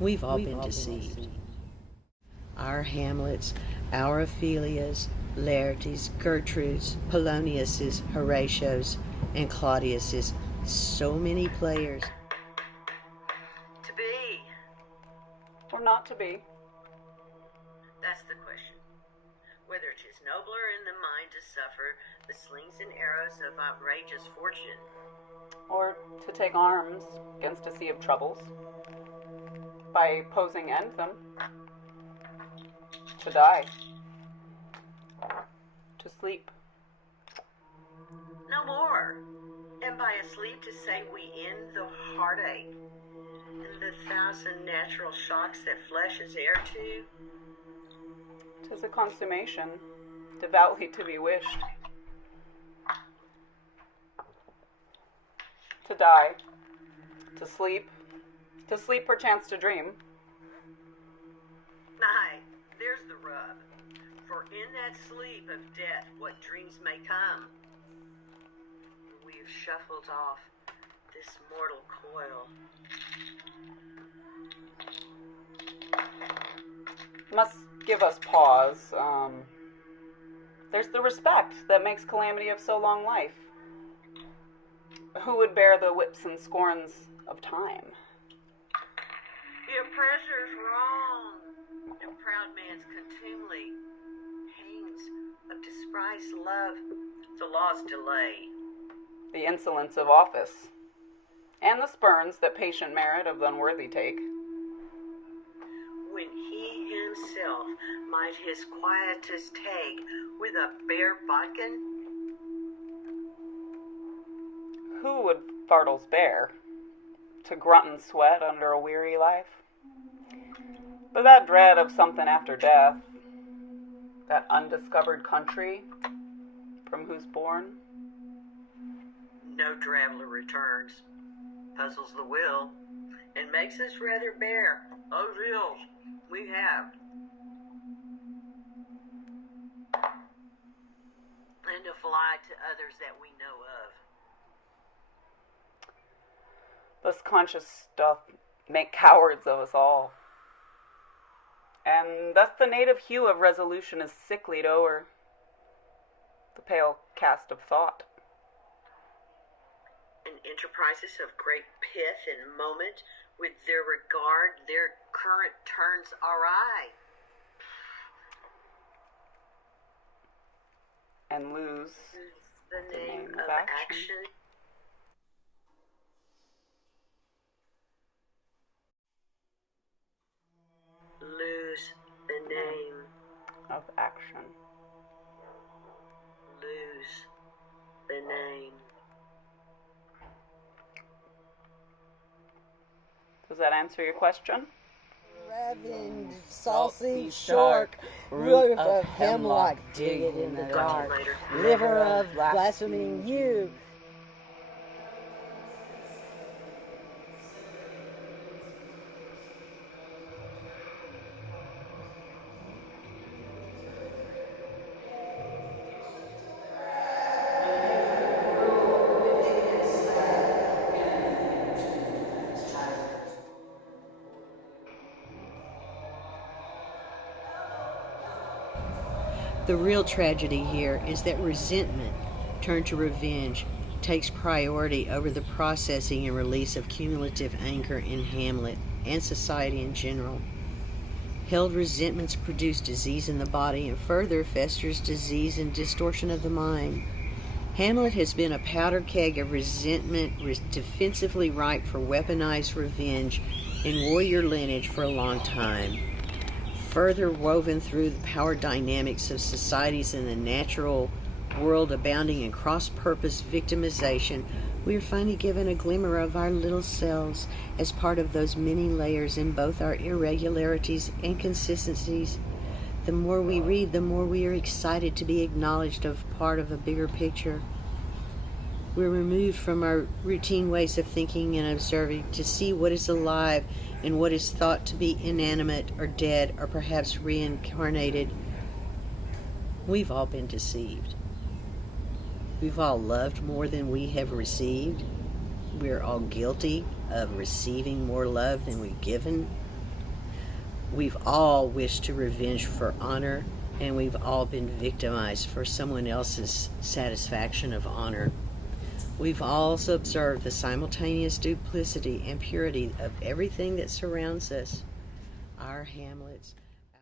We've all been deceived. Our Hamlets, our Ophelias, Laertes, Gertrudes, Poloniuses, Horatios, and Claudiuses, so many players. To be, Or not to be. that's the question. Whether 'tis nobler in the mind to suffer the slings and arrows of outrageous fortune, Or to take arms against a sea of troubles by posing end them. To die. To sleep. no more. And by a sleep to say we end the heartache and the thousand natural shocks that flesh is heir to. 'Tis a consummation, devoutly to be wished. To die. To sleep perchance to dream. Aye, there's the rub. For in that sleep of death, what dreams may come. We have shuffled off this mortal coil. Must give us pause. There's the respect that makes calamity of so long life. Who would bear the whips and scorns of time? The oppressor's wrong. The proud man's contumely. Pains of despised love. The law's delay. The insolence of office, and the spurns that patient merit of the unworthy take. When he himself might his quietus take with a bare bodkin. Who would fardels bear to grunt and sweat under a weary life? But that dread of something after death, that undiscovered country from whose born, No traveler returns, puzzles the will, and makes us rather bear those ills we have. And to fly to others that we know of. this conscious doth make cowards of us all. And thus the native hue of resolution is sicklied o'er the pale cast of thought. And enterprises of great pith and moment, with their regard, their current turns awry. And lose The name of action. Lose the name. of action. Lose the name. Does that answer your question? Ravened, saucy shark, root of hemlock, dig it in the dark, liver of blaspheming you. The real tragedy here is that resentment, turned to revenge, takes priority over the processing and release of cumulative anger in Hamlet and society in general. Held resentments produce disease in the body and further festers disease and distortion of the mind. Hamlet has been a powder keg of resentment, defensively ripe for weaponized revenge in warrior lineage for a long time. Further woven through the power dynamics of societies in the natural world abounding in cross-purpose victimization, we are finally given a glimmer of our little selves as part of those many layers in both our irregularities and consistencies. The more we read, the more we are excited to be acknowledged as part of a bigger picture. We're removed from our routine ways of thinking and observing to see what is alive and what is thought to be inanimate or dead or perhaps reincarnated. We've all been deceived. We've all loved more than we have received. We're all guilty of receiving more love than we've given. We've all wished to revenge for honor, and we've all been victimized for someone else's satisfaction of honor. We've also observed the simultaneous duplicity and purity of everything that surrounds us. Our Hamlets